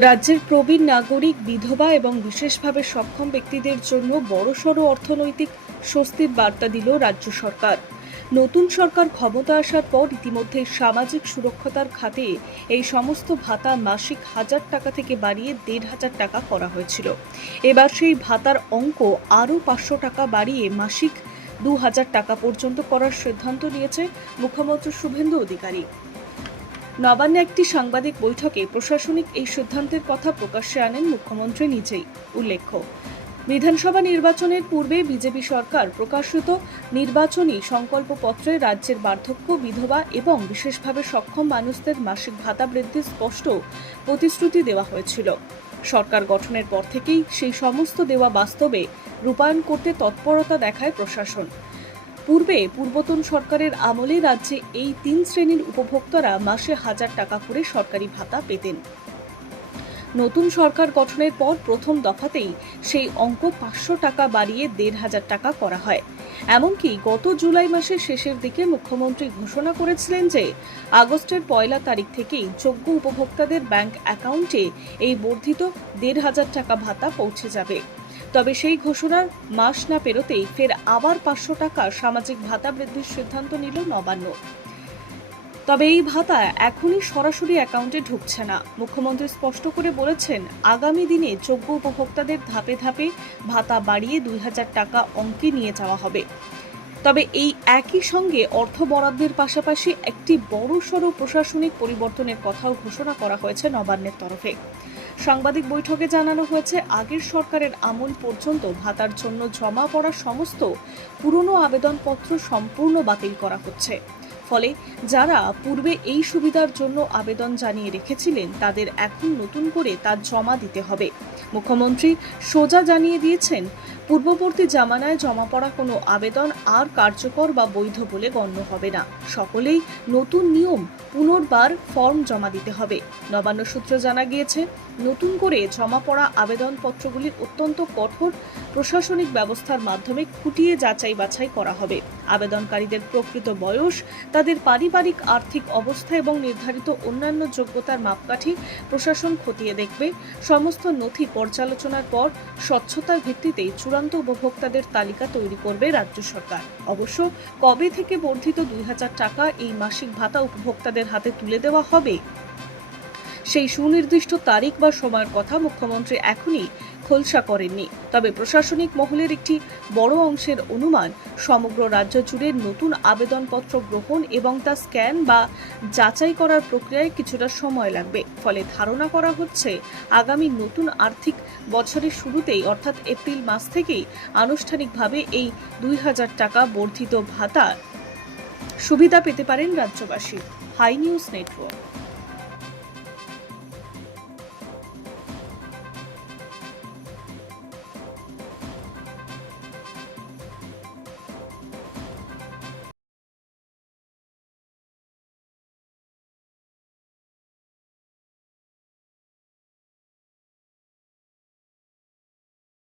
রাজ্যের প্রবীণ নাগরিক, বিধবা এবং বিশেষভাবে সক্ষম ব্যক্তিদের জন্য বড়সড় অর্থনৈতিক স্বস্তির বার্তা দিল রাজ্য সরকার। নতুন সরকার ক্ষমতা আসার পর ইতিমধ্যে সামাজিক সুরক্ষার খাতে এই সমস্ত ভাতা মাসিক 1,000 টাকা থেকে বাড়িয়ে 1,500 টাকা করা হয়েছিল। এবার সেই ভাতার অঙ্ক আরও 500 টাকা বাড়িয়ে মাসিক 2,000 টাকা পর্যন্ত করার সিদ্ধান্ত নিয়েছে মুখ্যমন্ত্রী শুভেন্দু অধিকারী। নবান্নে একটি সাংবাদিক বৈঠকে প্রশাসনিক এই সিদ্ধান্তের কথা প্রকাশ্যে আনেন মুখ্যমন্ত্রী নিজেই। উল্লেখ্য, বিধানসভা নির্বাচনের পূর্বে বিজেপি সরকার প্রকাশিত নির্বাচনী সংকল্পপত্রে রাজ্যের বার্ধক্য, বিধবা এবং বিশেষভাবে সক্ষম মানুষদের মাসিক ভাতা বৃদ্ধির স্পষ্ট প্রতিশ্রুতি দেওয়া হয়েছিল। সরকার গঠনের পর থেকেই সেই সমস্ত দেওয়া বাস্তবে রূপায়ণ করতে তৎপরতা দেখায় প্রশাসন। পূর্বতন সরকারের আমলে রাজ্যে এই 3 শ্রেণীর উপভোক্তারা মাসে 1,000 টাকা করে সরকারি ভাতা পেতেন। নতুন সরকার গঠনের পর প্রথম দফাতেই সেই অঙ্ক 500 টাকা বাড়িয়ে 1,500 টাকা করা হয়। এমনকি গত জুলাই মাসের শেষের দিকে মুখ্যমন্ত্রী ঘোষণা করেছিলেন যে আগস্টের 1 তারিখ থেকেই যোগ্য উপভোক্তাদের ব্যাংক অ্যাকাউন্টে এই বর্ধিত 1,500 টাকা ভাতা পৌঁছে যাবে। তবে সেই ঘোষণার মাস না পেরোতেই ফের আবার 500 টাকা সামাজিক ভাতা বৃদ্ধির সিদ্ধান্ত নিল নবান্ন। তবে এই ভাতা এখনই সরাসরি অ্যাকাউন্টে ঢুকছে না। মুখ্যমন্ত্রী স্পষ্ট করে বলেছেন, আগামী দিনে যোগ্য উপভোক্তাদের ধাপে ধাপে ভাতা বাড়িয়ে 2,000 টাকা অঙ্কে নিয়ে যাওয়া হবে। তবে এই একই সঙ্গে অর্থ বরাদ্দের পাশাপাশি একটি বড়সড় প্রশাসনিক পরিবর্তনের কথাও ঘোষণা করা হয়েছে নবান্নের তরফে। সাংবাদিক বৈঠকে জানানো হয়েছে, আগের সরকারের আমল পর্যন্ত ভাতার জন্য জমা পড়া সমস্ত পুরনো আবেদনপত্র সম্পূর্ণ বাতিল করা হচ্ছে। ফলে যারা পূর্বে এই সুবিধার জন্য আবেদন জানিয়ে রেখেছিলেন তাদের এখন নতুন করে তা জমা দিতে হবে। মুখ্যমন্ত্রী সোজা জানিয়ে দিয়েছেন, পূর্ববর্তী জামানায় জমা পড়া কোনো আবেদন আর কার্যকর বা বৈধ বলে গণ্য হবে না। সকলেই নতুন নিয়ম পুনর্বার ফর্ম জমা দিতে হবে। নবান্ন সূত্রে জানা গিয়েছে, নতুন করে জমা পড়া আবেদনপত্রগুলি অত্যন্ত কঠোর প্রশাসনিক ব্যবস্থার মাধ্যমে খুঁটিয়ে যাচাই বাছাই করা হবে। আবেদনকারীদের প্রকৃত বয়স, তাদের পারিবারিক আর্থিক অবস্থা এবং নির্ধারিত অন্যান্য যোগ্যতার মাপকাঠি প্রশাসন খতিয়ে দেখবে। সমস্ত নথি পর্যালোচনার পর স্বচ্ছতার ভিত্তিতেই চূড়ান্ত উপভোক্তাদের তালিকা তৈরি করবে রাজ্য সরকার। অবশ্য কবে থেকে বর্ধিত 2,000 টাকা এই মাসিক ভাতা উপভোক্তাদের হাতে তুলে দেওয়া হবে, সেই সুনির্দিষ্ট তারিখ বা সময়ের কথা মুখ্যমন্ত্রী এখনই খোলসা করেননি। তবে প্রশাসনিক মহলের একটি বড় অংশের অনুমান, সমগ্র রাজ্য জুড়ে নতুন আবেদনপত্র গ্রহণ এবং তা স্ক্যান বা যাচাই করার প্রক্রিয়ায় কিছুটা সময় লাগবে। ফলে ধারণা করা হচ্ছে, আগামী নতুন আর্থিক বছরের শুরুতেই অর্থাৎ এপ্রিল মাস থেকেই আনুষ্ঠানিকভাবে এই 2,000 টাকা বর্ধিত ভাতার সুবিধা পেতে পারেন রাজ্যবাসী। High news network.